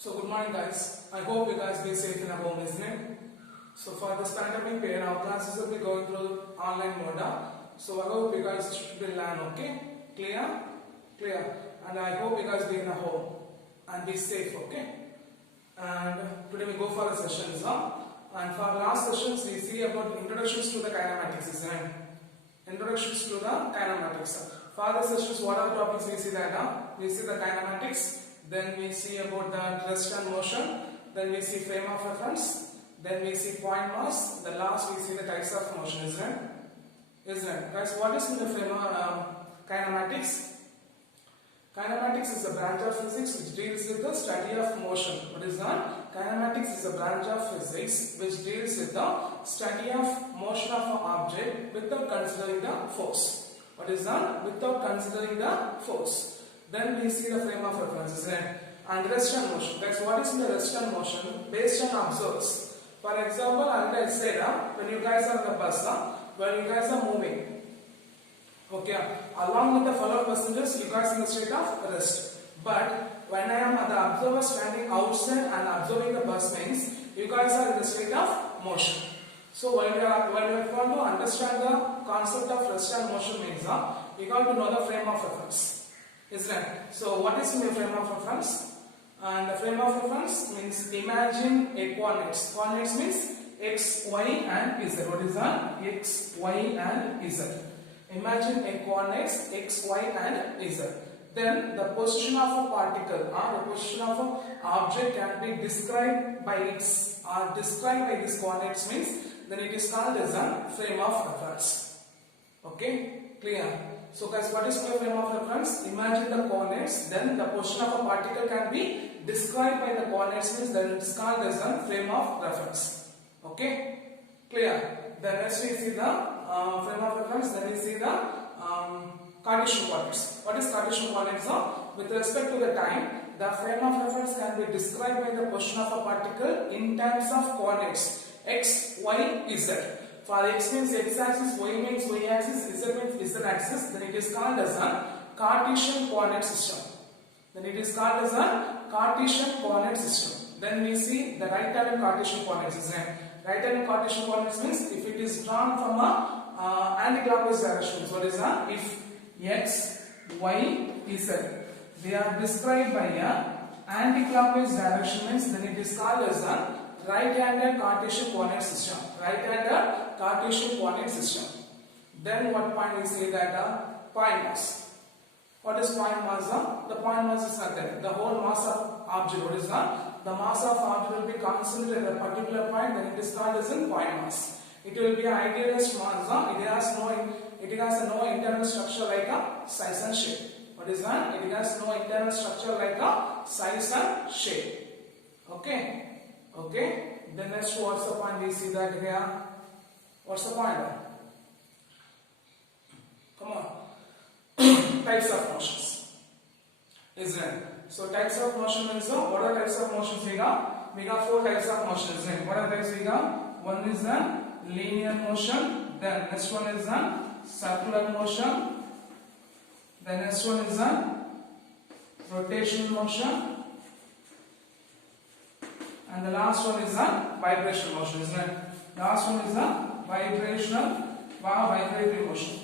So good morning guys. I hope you guys be safe in your home, isn't it? So for this pandemic period, our classes will be going through online mode. So I hope you guys should learn, okay? Clear? Clear. And I hope you guys be in a home and be safe, okay? And today we go for the sessions. And for last sessions we see about introductions to the kinematics, isn't it? Introductions to the kinematics. For the sessions, what are the topics we see that? We see the kinematics. Then we see about the rest and motion, then we see frame of reference, then we see point mass, the last we see the types of motion, isn't it? Isn't it? Guys, what is in the frame of kinematics? Kinematics is a branch of physics which deals with the study of motion. What is that? Kinematics is a branch of physics which deals with the study of motion of an object without considering the force. What is that? Without considering the force. Then we see the frame of reference, isn't it? And rest and motion. That's what is in the rest and motion based on observes. For example, I said when you guys are in the bus, when you guys are moving, okay, along with the fellow passengers, you guys in the state of rest. But when I am the observer standing outside and observing the bus means you guys are in the state of motion. So when we want to understand the concept of rest and motion means you got to know the frame of reference. Isn't it? So what is in the frame of reference? And the frame of reference means imagine a coordinates. Coordinates means x, y and z. What is that? X, y and z. Imagine a coordinates x, y and z. Then the position of a particle or the position of an object can be described by its or described by these coordinates means then it is called as a frame of reference. Okay? Clear? So guys, what is the frame of reference? Imagine the coordinates, then the position of a particle can be described by the coordinates means then it is called as a frame of reference. Okay? Clear? Then next we see the frame of reference, then we see the Cartesian coordinates. What is Cartesian coordinates? With respect to the time, the frame of reference can be described by the position of a particle in terms of coordinates x, y, z. For x means x-axis, y means y-axis, z means z-axis, then it is called as a Cartesian coordinate system. Then it is called as a Cartesian coordinate system. Then we see the right-hand Cartesian coordinate system. Right-hand Cartesian coordinates means if it is drawn from a anti-clockwise direction. So what is that? If x, y, z, they are described by a anti-clockwise direction means then it is called as a right-handed Cartesian coordinate system. Right-handed Cartesian coordinate system. Then what point we say that point mass. What is point mass? The point mass is nothing. The whole mass of object. What is that? The mass of object will be constant at a particular point. Then it is called as a point mass. It will be an idealized mass. It has no internal structure like a size and shape. What is that? It has no internal structure like a size and shape. Okay. Okay, then next what's the point we see that here? What's the point? Come on. Types of motions. Isn't it? So types of motion means what are types of motions we got? We got 4 types of motions, isn't it? What are types we got? One is the linear motion, then next one is the circular motion, the next one is the rotational motion, and the last one is the vibrational motion, isn't it? Last one is the vibratory motion.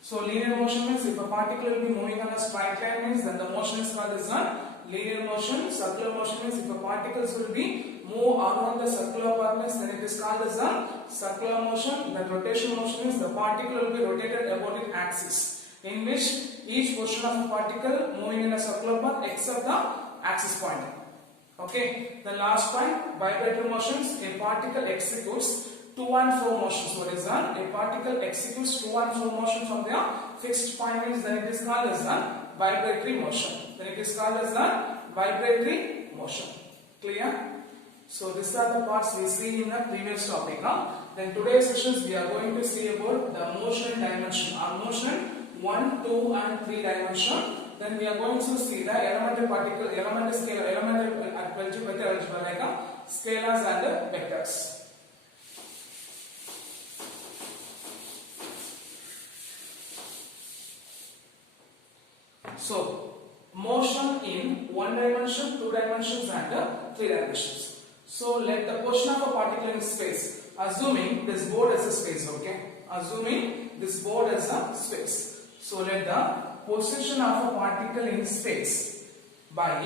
So linear motion means if a particle will be moving on a straight line means then the motion is called as the linear motion. Circular motion means if a particles will be move around the circular path means then it is called as the circular motion. The rotational motion means the particle will be rotated about its axis, in which each portion of a particle moving in a circular path except the axis point. Okay, the last point, vibratory motions, a particle executes to and fro motions. What is that? A particle executes to and fro motion from the fixed point means then it is called as the vibratory motion. Then it is called as the vibratory motion. Clear? So these are the parts we see in the previous topic. Then today's sessions we are going to see about the motion dimension. Our motion 1, 2 and 3 dimension. Then we are going to see the elementary particle, elementary scale, elementary algebra like scalars and vectors. So motion in one dimension, two dimensions, and three dimensions. So let the position of a particle in space, assuming this board as a space, okay? Assuming this board as a space. So let the position of a particle in space by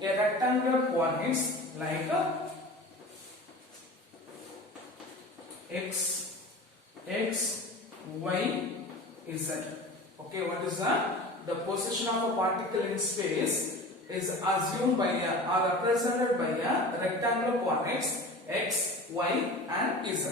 a rectangular coordinates like x, y, z. Okay, what is that? The position of a particle in space is assumed by or represented by a rectangular coordinates x, y, and z,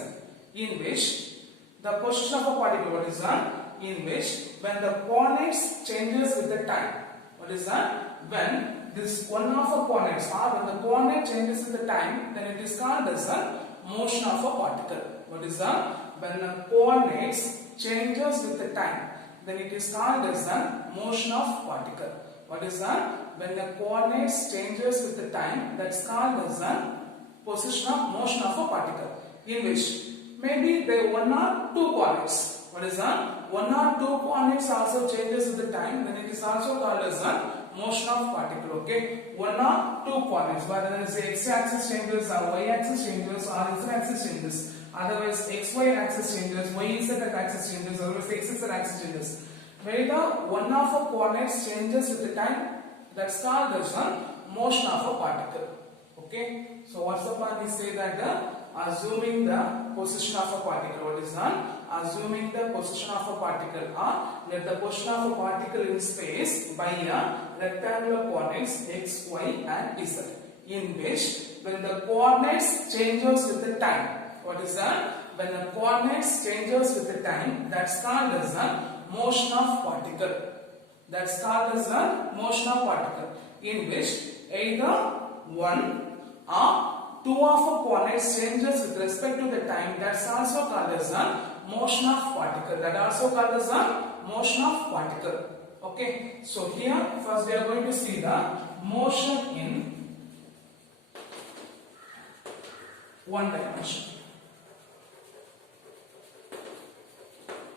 in which the position of a particle, what is that? In which when the coordinates changes with the time. What is that? When this one of a coordinates or when the coordinate changes with the time, then it is called as a motion of a particle. What is that? When the coordinates changes with the time, then it is called as the motion of particle. What is that? When the coordinates changes with the time, that's called as the position of motion of a particle, in which maybe there one or two coordinates. What is that? One or two coordinates also changes with the time, then it is also called as the motion of particle. Okay, one or two coordinates, whether it is x-axis changes or y-axis changes or z-axis changes. Otherwise, xy axis changes, yz axis changes, otherwise xz axis changes. Whether one of a coordinates changes with the time, that's called as the motion of a particle. Okay, so what's the point? We say that assuming the position of a particle. What is that? Assuming the position of a particle, or let the position of a particle in space by a rectangular coordinates x, y, and z, in which when the coordinates changes with the time. What is that? When the coordinates changes with the time, that's called as the motion of particle. That's called as the motion of particle, in which either one or two of a coordinates changes with respect to the time. That's also called as the motion of particle. That also called as the motion of particle. Okay. So here first we are going to see the motion in one dimension.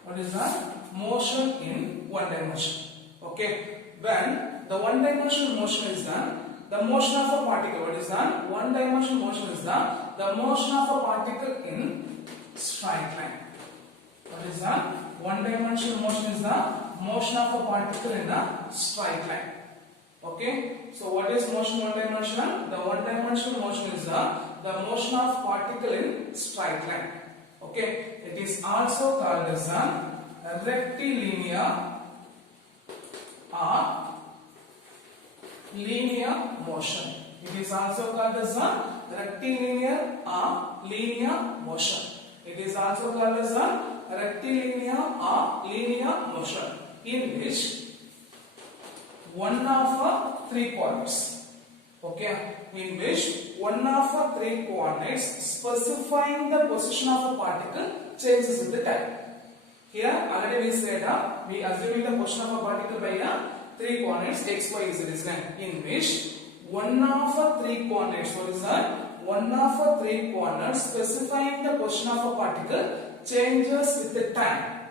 What is that? Motion in one dimension. Okay. When the one dimensional motion is done, the motion of a particle, what is that? One dimensional motion is the motion of a particle in straight line. What is that? One dimensional motion is the motion of a particle in a straight line. Okay. So what is motion one dimensional? The one dimensional motion is the motion of particle in straight line. Okay. It is also called as a rectilinear or linear motion. It is also called as a rectilinear or linear motion. It is also called as a rectilinear or linear motion, in which one of three coordinates. Okay, in which one of three coordinates specifying the position of a particle changes with the time. Here already we said we assuming the position of a particle by three coordinates x, y, z is done, in which one of three coordinates. What is that? One of three coordinates specifying the position of a particle changes with the time.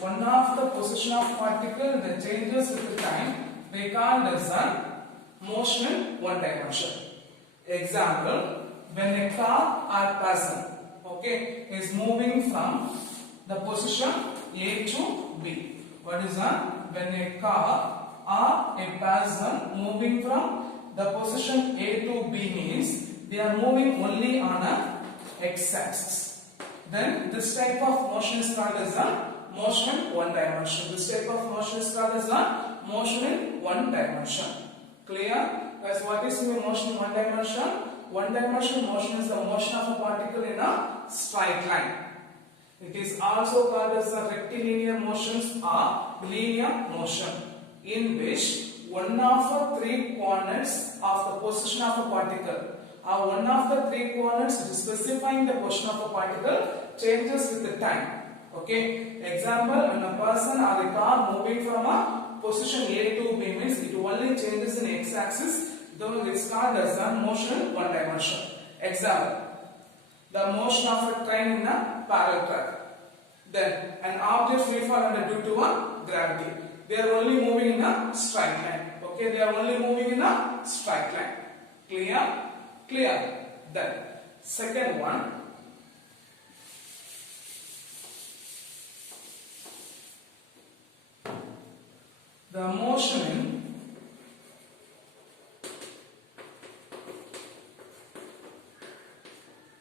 One of the position of particle that changes with the time, we call as a motion in one dimension. Example: when a car or person, okay, is moving from the position A to B. What is that? When a car or a person moving from the position A to B means they are moving only on a x-axis. Then this type of motion is called as a motion in one dimension. This type of motion is called as a motion in one dimension. Clear? Guys, what is motion in one dimension? One dimensional motion is the motion of a particle in a straight line. It is also called as the rectilinear motions or linear motion, in which one of three coordinates of the position of a particle or one of the three coordinates which is specifying the position of a particle changes with the time. Okay. Example: when a person or a car moving from a position A to B means it only changes in x-axis, though it is called as the motion in one dimension. Example: the motion of a train in a parallel track. Then an object free fall under due to a gravity. They are only moving in a straight line. Okay, they are only moving in a straight line. Clear? Clear. Then second one. The motion in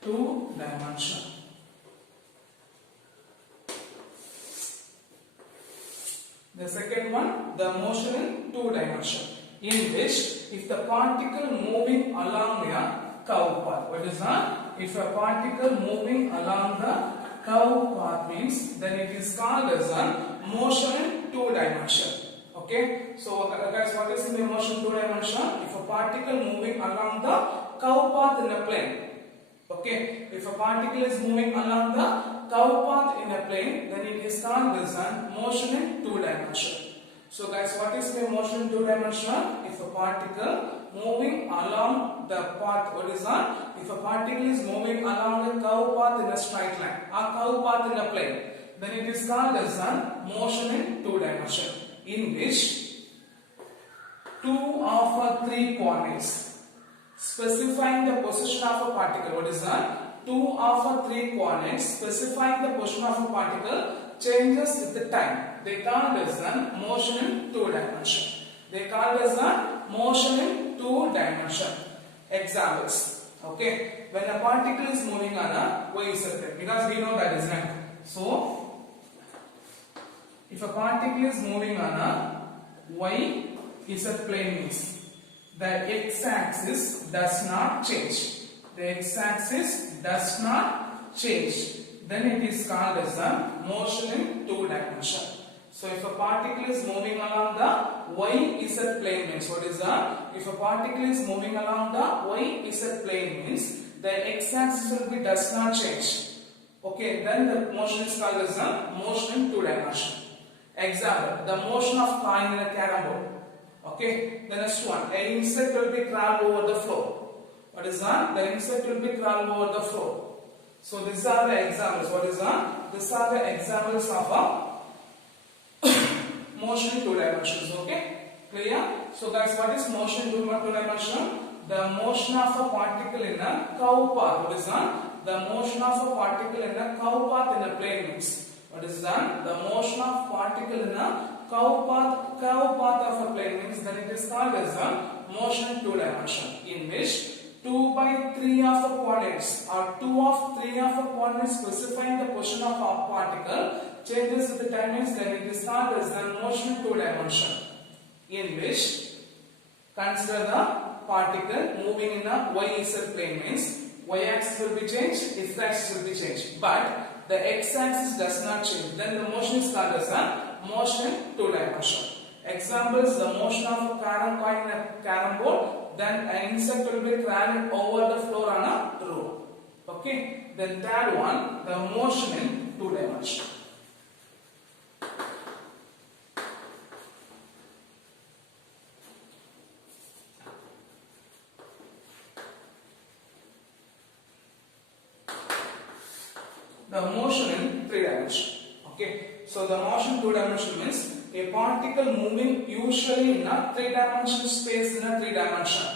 two dimension. The second one, the motion in two dimension, in which if the particle moving along a curve path, what is that? If a particle moving along the curve path means, then it is called as a motion in two dimension. Okay, so guys, what is the motion in two dimension? If a particle moving along the curve path in a plane. Okay, if a particle is moving along the curve path in a plane, then it is called as a motion in two dimension. So guys, what is the motion in two dimension? If a particle moving along the path, what is that? If a particle is moving along a curve path in a straight line, a curve path in a plane, then it is called as a motion in two dimension, in which two of three coordinates specifying the position of a particle, what is that? Two of three coordinates specifying the position of a particle changes with the time. They call it as a motion in two dimension. They call it as a motion in two dimension. Examples. Okay, when a particle is moving on a y-z plane, because we know that, isn't it? So, if a particle is moving on a y-z plane means the x-axis does not change. The x-axis does not change. Then it is called as a motion in two dimension. So if a particle is moving along the y-z plane means, what is that? If a particle is moving along the y-z plane means the x-axis will be does not change. Okay, then the motion is called as a motion in two dimension. Example, the motion of coin in a carrom board. Okay, the next one, an insect will be crawl over the floor. What is that? The insect will be crawl over the floor. So these are the examples. What is that? These are the examples of a motion in two dimensions. Okay, clear? So guys, what is motion in two dimension? The motion of a particle in a curve path. What is that? The motion of a particle in a curve path in a plane means. What is that? The motion of particle in a curve path of a plane means that it is called as a motion in two dimension, in which 2 by 3 of the coordinates or 2 of 3 of the coordinates specifying the position of a particle changes with the time means that it is called as a motion in two dimension, in which consider the particle moving in a y-z plane means y-axis will be changed, x-axis will be changed, but the x-axis does not change. Then the motion is called as a motion in two dimension. Examples, the motion of a carrom coin in a carrom board, then an insect will be crawling over the floor on a row. Okay, then third one, the motion in two dimension. The motion in three dimension. Okay, so the motion in two dimension means a particle moving usually in a three-dimensional space in a three dimension,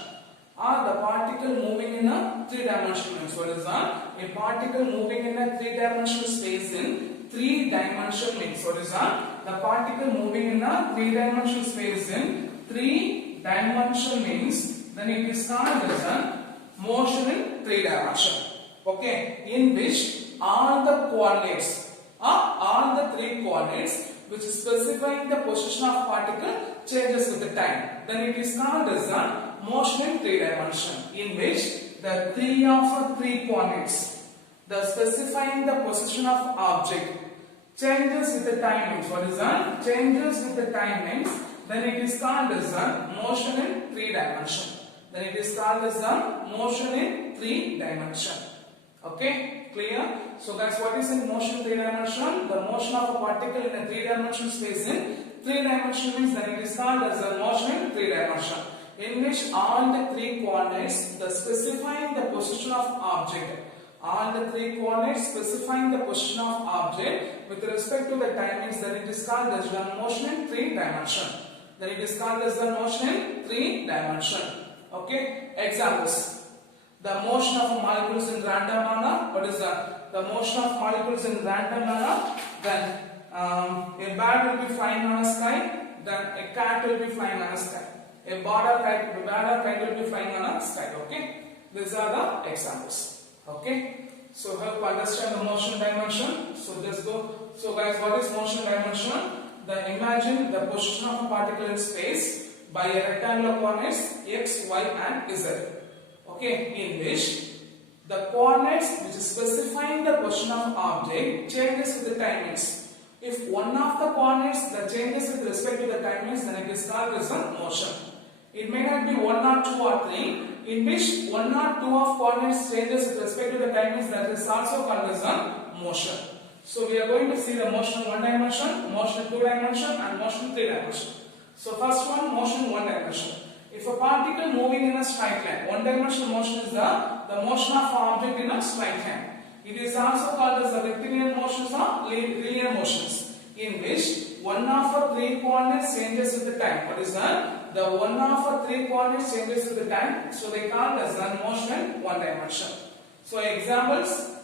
or the particle moving in a three-dimensional means what is that? A particle moving in a three-dimensional space in three dimension means what is that? The particle moving in a three-dimensional space in three dimension means then it is called as a motion in three dimension. Okay, in which all the coordinates all the three coordinates which is specifying the position of particle changes with the time. Then it is called as a motion in three dimension, in which the three of three coordinates, the specifying the position of object changes with the time means what is that? Changes with the time means then it is called as a motion in three dimension. Then it is called as a motion in three dimension. Okay, clear? So guys, what is in motion in three dimension? The motion of a particle in a three-dimensional space in three dimension means that it is called as a motion in three dimension, in which all the three coordinates, the specifying the position of object, all the three coordinates specifying the position of object with respect to the time means that it is called as a motion in three dimension. then it is called as the motion in 3 dimension. Okay, examples. The motion of molecules in random manner. What is that? The motion of molecules in random manner. Then a bird will be flying on a sky. Then a cat will be flying on a sky. A bird or kite will be flying on a sky. Okay, these are the examples. Okay, so help understand the motion dimension. So let's go. So guys, what is motion dimension? Imagine the position of a particle in space by a rectangular coordinates x, y, and z. Okay, in which the coordinates which is specifying the position of object changes with the time means. If one of the coordinates that changes with respect to the time means, then it is called as a motion. It may not be 1 or 2 or 3, in which 1 or 2 of coordinates changes with respect to the time means, that is also called as a motion. So we are going to see the motion in 1 dimension, motion in 2 dimension, and motion in 3 dimension. So first one, motion in 1 dimension. If a particle moving in a straight line, 1 dimensional motion is the motion of an object in a straight line. It is also called as the rectilinear motions or linear motions, in which 1 of 3 coordinates changes with the time. What is that? The 1 of 3 coordinates changes with the time. So they call as the motion in 1 dimension. So examples,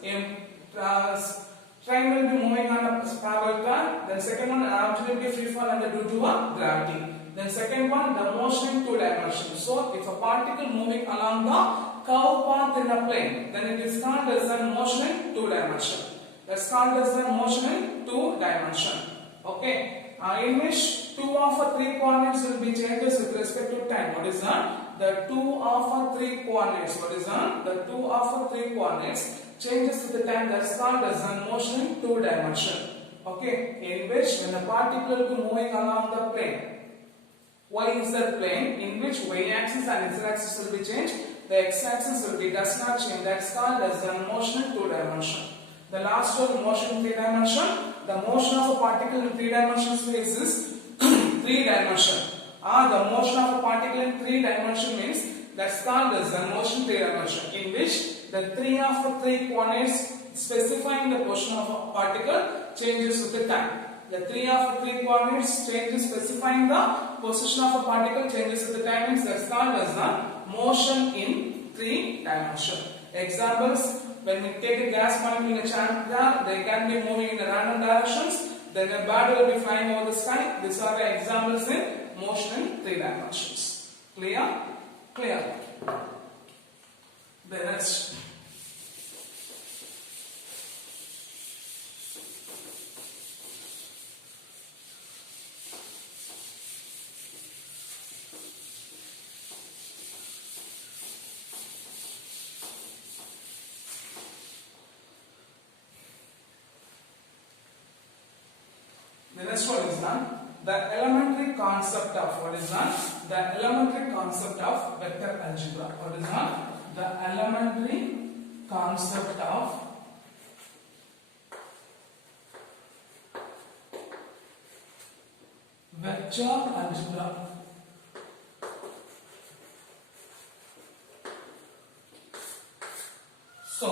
train will be moving on a parallel path. Then second one, an object will be free fall under due to a gravity. Then second one, the motion in 2 dimensions. So if a particle moving along the curved path in a plane, then it is called as the motion in 2 dimension. That's called as the motion in 2 dimension. Okay. In which 2 of 3 coordinates will be changes with respect to time. What is that? The 2 of 3 coordinates. What is that? The 2 of 3 coordinates changes with the time. That's called as the motion in 2 dimension. Okay. In which when a particle will be moving along the plane, y is the plane in which y-axis and z-axis will be changed. The x-axis will be does not change. That's called as the motion in 2 dimension. The last one, motion in 3 dimension. The motion of a particle in 3 dimensional space is 3 dimension. The motion of a particle in 3 dimension means that's called as the motion in 3 dimension, in which the 3 of 3 coordinates specifying the position of a particle changes with the time. The 3 of 3 coordinates changes specifying the position of a particle changes with the time means that's called as the motion in 3 dimension. Examples, when we take a gas molecule in a chamber, they can be moving in random directions. Then a bird will be flying over the sky. These are the examples in motion in 3 dimensions. Clear? Clear. The rest. The next one is done. The elementary concept of what is done? The elementary concept of vector algebra. What is done? The elementary concept of vector algebra. So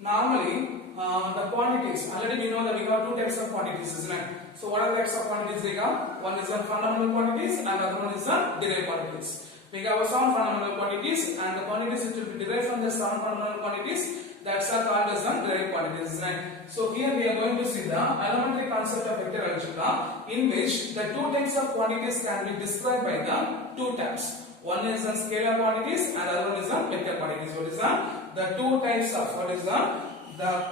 normally the quantities, already we know that we have 2 types of quantities, isn't it? So what are the types of quantities we have? One is the fundamental quantities and the other one is the derived quantities. We have 7 fundamental quantities and the quantities which will be derived from the 7 fundamental quantities, that's are called as the derived quantities, right? So here we are going to see the elementary concept of vector algebra, in which the 2 types of quantities can be described by the 2 types. One is the scalar quantities and the other one is the vector quantities. What is the 2 types of what is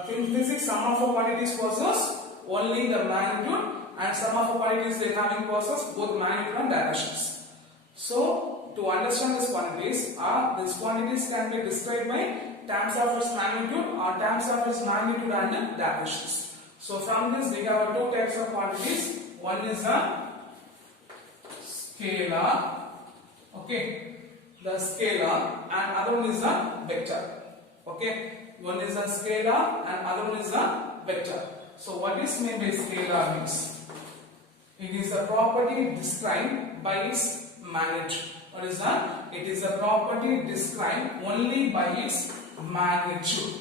in physics, some of the quantities possess only the magnitude and some of the quantities they having possess both magnitude and directions. So to understand these quantities can be described by terms of its magnitude or terms of its magnitude and directions. So from this we have 2 types of quantities. One is a scalar, okay, the scalar, and other one is a vector. Okay, one is a scalar and other one is a vector. So what is meant by scalar means? It is a property described by its magnitude. What is that? It is a property described only by its magnitude.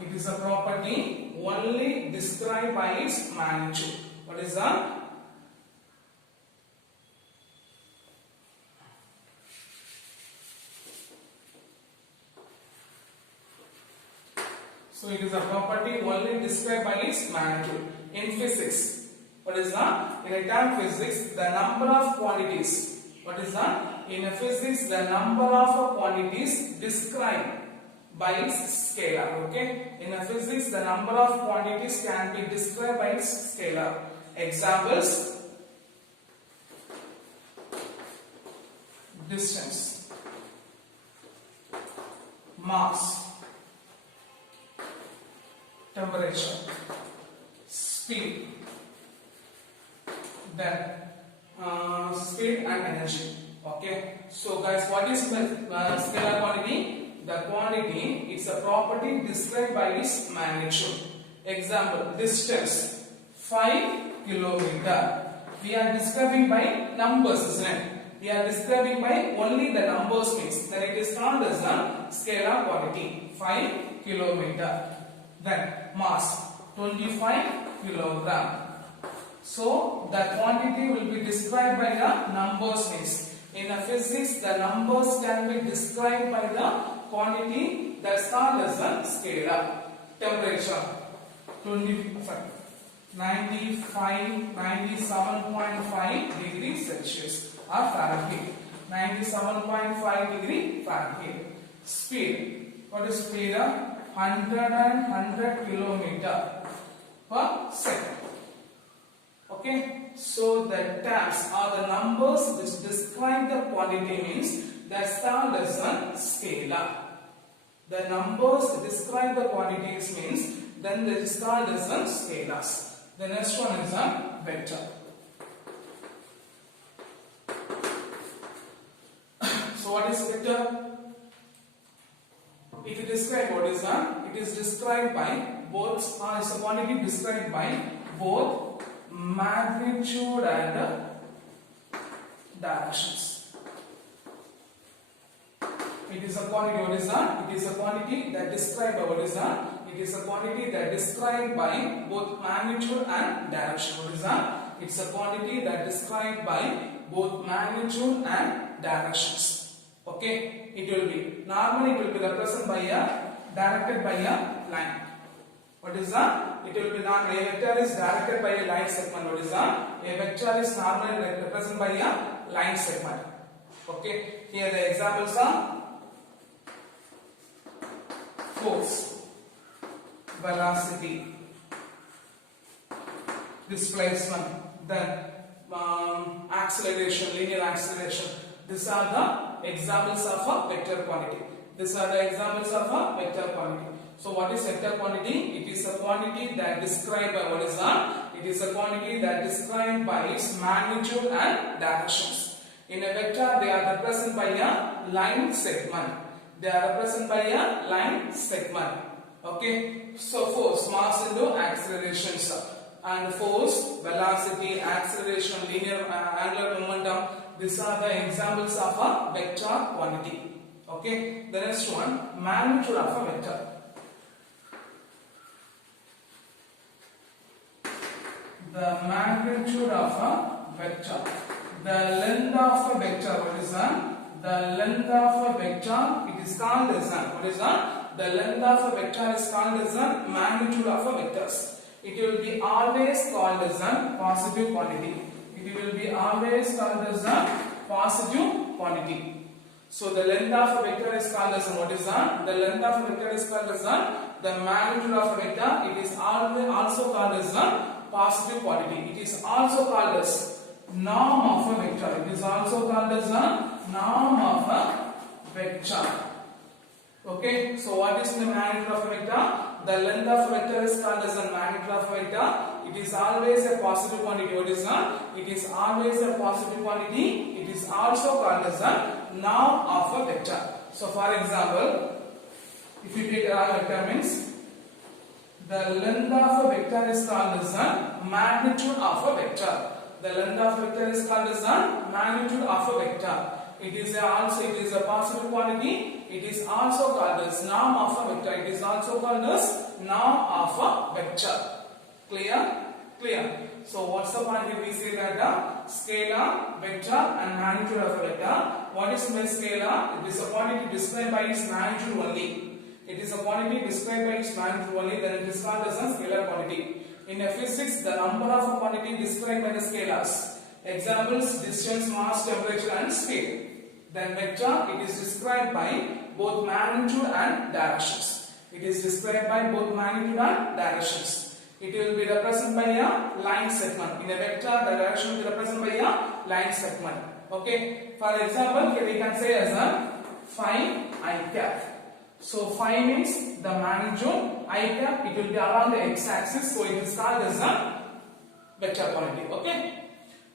It is a property only described by its magnitude. What is that? So it is a property only described by its magnitude. In physics, what is that? In a term physics, the number of quantities. What is that? In a physics, the number of quantities described by its scalar. Okay. In a physics, the number of quantities can be described by its scalar. Examples: distance, mass, temperature, speed, then speed and energy. Okay. So guys, what is scalar quantity? The quantity is a property described by its magnitude. Example: distance 5 kilometer. We are describing by numbers, isn't it? We are describing by only the numbers means that it is called as a scalar quantity. 5 kilometer. Then mass 25 kilogram. So the quantity will be described by the numbers means. In a physics, the numbers can be described by the quantity that's called as a scalar. Temperature 97.5 degrees Celsius or Fahrenheit. 97.5 degree Fahrenheit. Speed. What is speed? 100 kilometer per second. Okay, so the terms or the numbers which describe the quantity means that's called as a scalar. The numbers describe the quantities means then that is called as a scalars. The next one is a vector. So what is vector? If you describe what is that, it is described by both, it's a quantity described by both magnitude and directions. It is a quantity, what is that? It is a quantity that described by what is that? It is a quantity that described by both magnitude and direction. What is that? It's a quantity that described by both magnitude and directions. Okay, it will be normally it will be represented by directed by a line. What is that? It will be a vector is directed by a line segment. What is that? A vector is normally represented by a line segment. Okay, here the examples are force, velocity, displacement, then acceleration, linear acceleration. These are the examples of a vector quantity. These are the examples of a vector quantity. So what is vector quantity? It is a quantity that described by what is that? It is a quantity that described by its magnitude and directions. In a vector, they are represented by a line segment. They are represented by a line segment. Okay. So force, mass into accelerations, and force, velocity, acceleration, linear angular momentum. These are the examples of a vector quantity. Okay. The next one, magnitude of a vector. The magnitude of a vector. The length of a vector. What is that? The length of a vector. It is called as what is that? The length of a vector is called as the magnitude of a vectors. It will be always called as a positive quantity. It will be always called as a positive quantity. So the length of a vector is called as what is that? The length of a vector is called as the magnitude of a vector. It is always also called as a positive quantity. It is also called as norm of a vector. It is also called as a norm of a vector. Okay. So what is the magnitude of a vector? The length of a vector is called as the magnitude of a vector. It is always a positive quantity. What is that? It is always a positive quantity. It is also called as the norm of a vector. So for example, if you take a vector means the length of a vector is called as the magnitude of a vector. The length of a vector is called as the magnitude of a vector. It is a positive quantity. It is also called as norm of a vector. It is also called as norm of a vector. Clear? Clear. So what's the point here? We say that the scalar, vector and magnitude of a vector. What is meant scalar? It is a quantity described by its magnitude only. It is a quantity described by its magnitude only, then it is called as a scalar quantity. In physics, the number of a quantity described by the scalars. Examples: distance, mass, temperature and speed. Then vector, it is described by both magnitude and directions. It is described by both magnitude and directions. It will be represented by a line segment. In a vector, the direction will be represented by a line segment. Okay. For example, here we can say as a phi I cap. So phi means the magnitude, I cap it will be along the x-axis. So it is called as a vector quantity. Okay.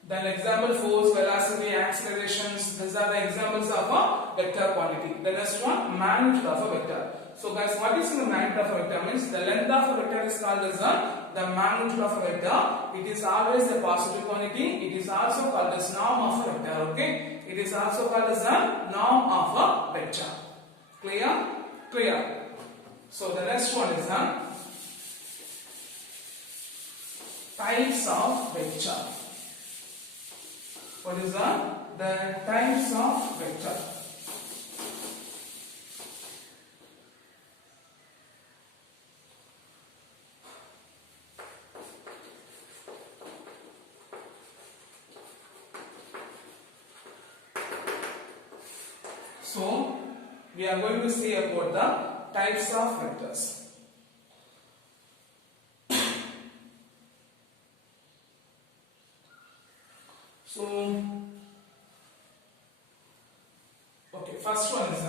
Then example: force, velocity, accelerations. These are the examples of a vector quantity. The next one, magnitude of a vector. So guys, what is the magnitude of a vector? Means the length of a vector is called as the magnitude of a vector. It is always a positive quantity. It is also called as norm of a vector. Okay. It is also called as a norm of a vector. Clear? Clear. So the next one is the types of vector. What is that? The types of vector. So we are going to see about the types of vectors. So, okay, first one is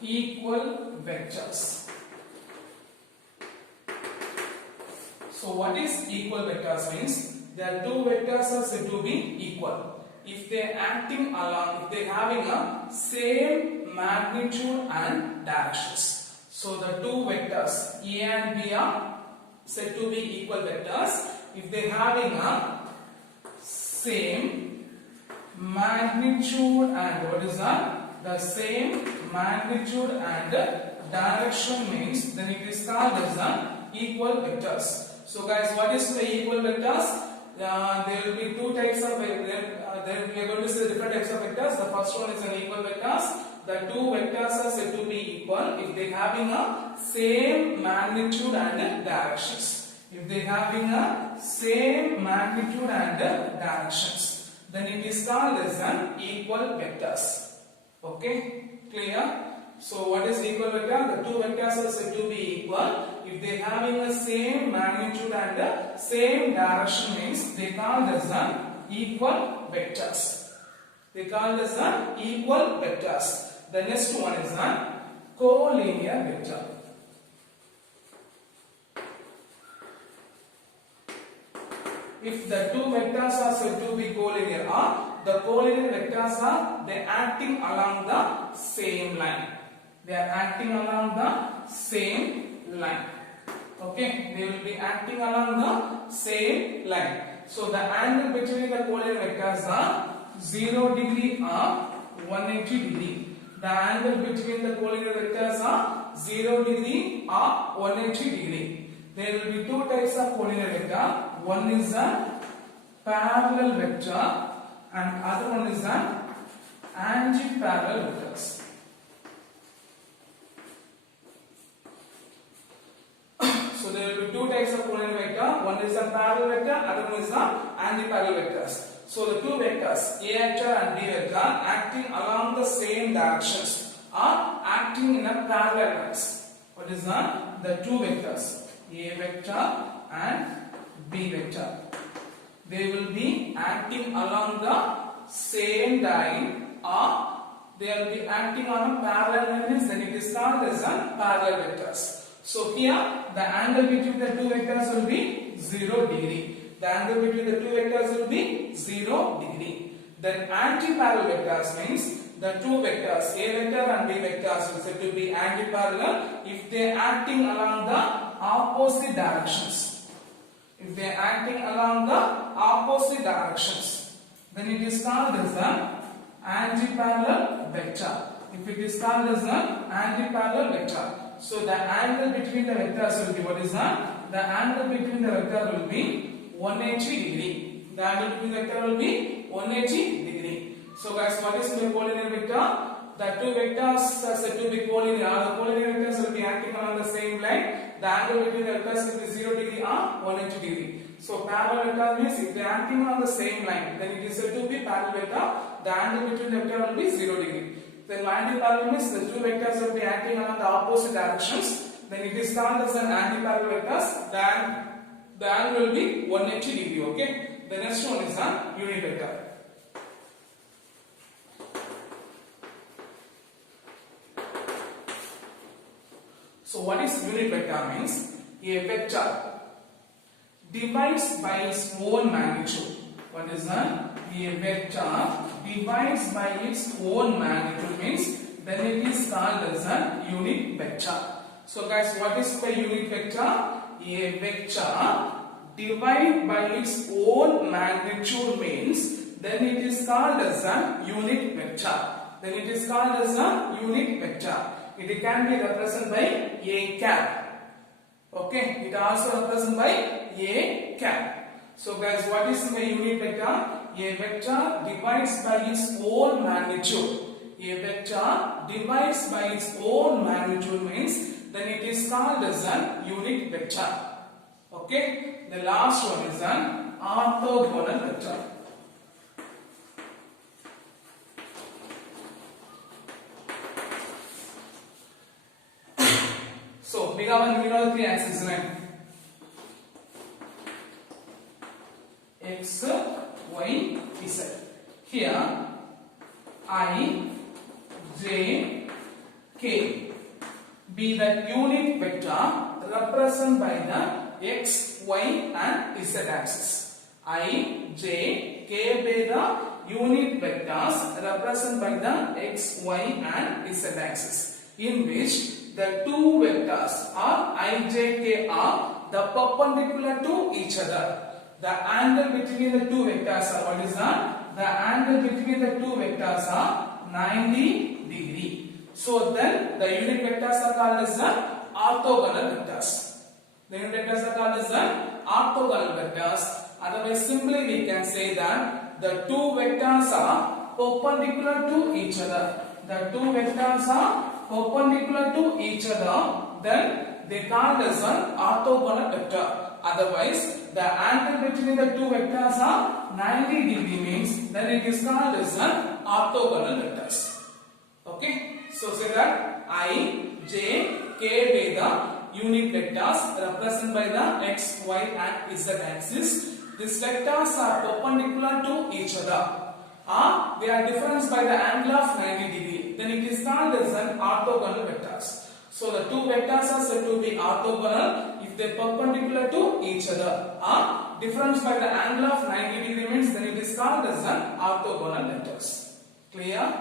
equal vectors. So, what is equal vectors means? There are two vectors are said to be equal if they are acting along, if they are having a same magnitude and directions. So, the two vectors A and B are said to be equal vectors if they are having a same magnitude and what is that? The same magnitude and direction means then it is called as an equal vectors. So guys, what is the equal vectors? There will be two types of we are going to see different types of vectors. The first one is an equal vectors. The two vectors are said to be equal if they having a same magnitude and directions. If they having a same magnitude and directions, then it is called as an equal vectors. Okay, clear? So what is equal vector? The two vectors are said to be equal if they having the same magnitude and same direction means they called as an equal vectors. They called as an equal vectors. The next one is an collinear vector. If the two vectors are said to be collinear, or the collinear vectors are they acting along the same line. They are acting along the same line. Okay, they will be acting along the same line. So the angle between the collinear vectors are 0 degree or 180 degree. The angle between the collinear vectors are 0 degree or 180 degree. There will be two types of collinear vector. One is a parallel vector and other one is an anti-parallel vectors. So there will be two types of collinear vector. One is a parallel vector, other one is an anti-parallel vectors. So the two vectors A vector and B vector acting along the same directions are acting in a parallel lines. What is that? The two vectors A vector and B vector. They will be acting along the same line or they will be acting on a parallel lines, then it is called as a parallel vectors. So here the angle between the two vectors will be 0 degree. The angle between the two vectors will be 0 degree. Then anti-parallel vectors means the two vectors A vector and B vectors will said to be anti-parallel if they are acting along the opposite directions. If they are acting along the opposite directions, then it is called as an antiparallel vector. If it is called as an antiparallel vector, so the angle between the vectors will be, what is that? The angle between the vector will be 180 degree. The angle between the vector will be 180 degree. So guys, what is the collinear vector? The two vectors are said to be collinear. The collinear vectors will be acting along the same line. The angle between the vectors will be 0 degree or 180 degree. So parallel vector means if they are acting on the same line, then it is said to be parallel vector. The angle between the vector will be 0 degree. Then antiparallel means the two vectors will be acting along the opposite directions. Then it is called as an antiparallel vectors. The angle will be 180 degree. Okay. The next one is a unit vector. So what is unit vector means? A vector divides by its own magnitude. What is that? A vector divides by its own magnitude means then it is called as a unit vector. So guys, what is the unit vector? A vector divided by its own magnitude means then it is called as a unit vector. Then it is called as a unit vector. It can be represented by a cap. Okay, it also represented by a cap. So guys, what is the unit vector? A vector divides by its own magnitude. A vector divides by its own magnitude means then it is called as a unit vector. Okay, the last one is an orthogonal vector. So we have a three axes, right? X, Y, Z. Here I, J, K be the unit vector represented by the X, Y and Z axis. I, J, K be the unit vectors represented by the X, Y and Z axis, in which the two vectors are I, J, K are the perpendicular to each other. The angle between the two vectors are, what is that? The angle between the two vectors are 90 degree. So then the unit vectors are called as the orthogonal vectors. The unit vectors are called as the orthogonal vectors. Otherwise, simply we can say that the two vectors are perpendicular to each other. The two vectors are perpendicular to each other, then they called as an orthogonal vector. Otherwise, the angle between the two vectors are 90 degree means then it is called as an orthogonal vectors. Okay, so say that I, J, K be the unit vectors represented by the X, Y and Z axis. These vectors are perpendicular to each other. They are different by the angle of 90 degree. Then it is called as an orthogonal vectors. So the two vectors are said to be orthogonal if they are perpendicular to each other. Difference by the angle of 90 degree means then it is called as an orthogonal vectors. Clear?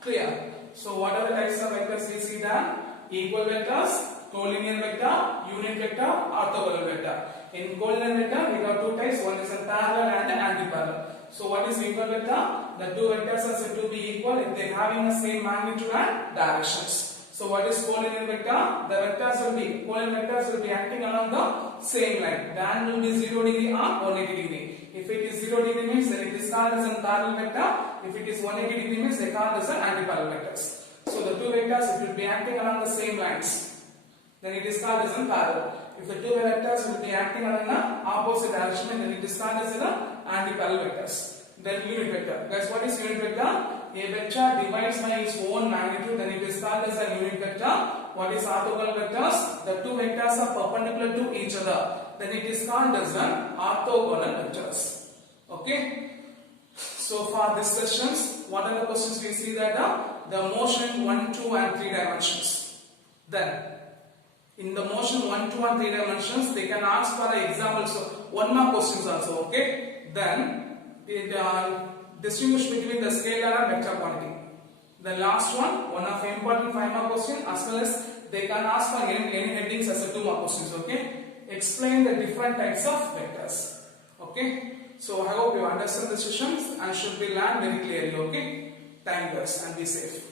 Clear. So what are the types of vectors we see there? Equal vectors, collinear vector, unit vector, orthogonal vector. In collinear vector we have two types. One is a parallel and an antiparallel. So what is equal vector? The two vectors are said to be equal if they are having the same magnitude and directions. So what is collinear vector? The vectors will be, collinear vectors will be acting along the same line. The angle will be 0 degree or 180 degree. If it is 0 degree means then it is called as a parallel vector. If it is 180 degree means they are called as an antiparallel vectors. So the two vectors it will be acting along the same lines, then it is called as a parallel. If the two vectors will be acting along the opposite direction, then it is called as an antiparallel vectors. Then unit vector. Guys, what is unit vector? A vector divides by its own magnitude, then it is called as a unit vector. What is orthogonal vectors? The two vectors are perpendicular to each other, then it is called as an orthogonal vectors. Okay. So for these sessions, what are the questions we see that the motion 1, 2 and 3 dimensions. Then in the motion 1, 2 and 3 dimensions, they can ask for an example. So one more questions also. Okay. Then it distinguish between the scalar and vector quantity. The last one of important 5 mark question, as well as they can ask for any headings as a 2 mark questions. Okay. Explain the different types of vectors. Okay. So I hope you understand the sessions and should be learned very clearly. Okay. Thank you guys and be safe.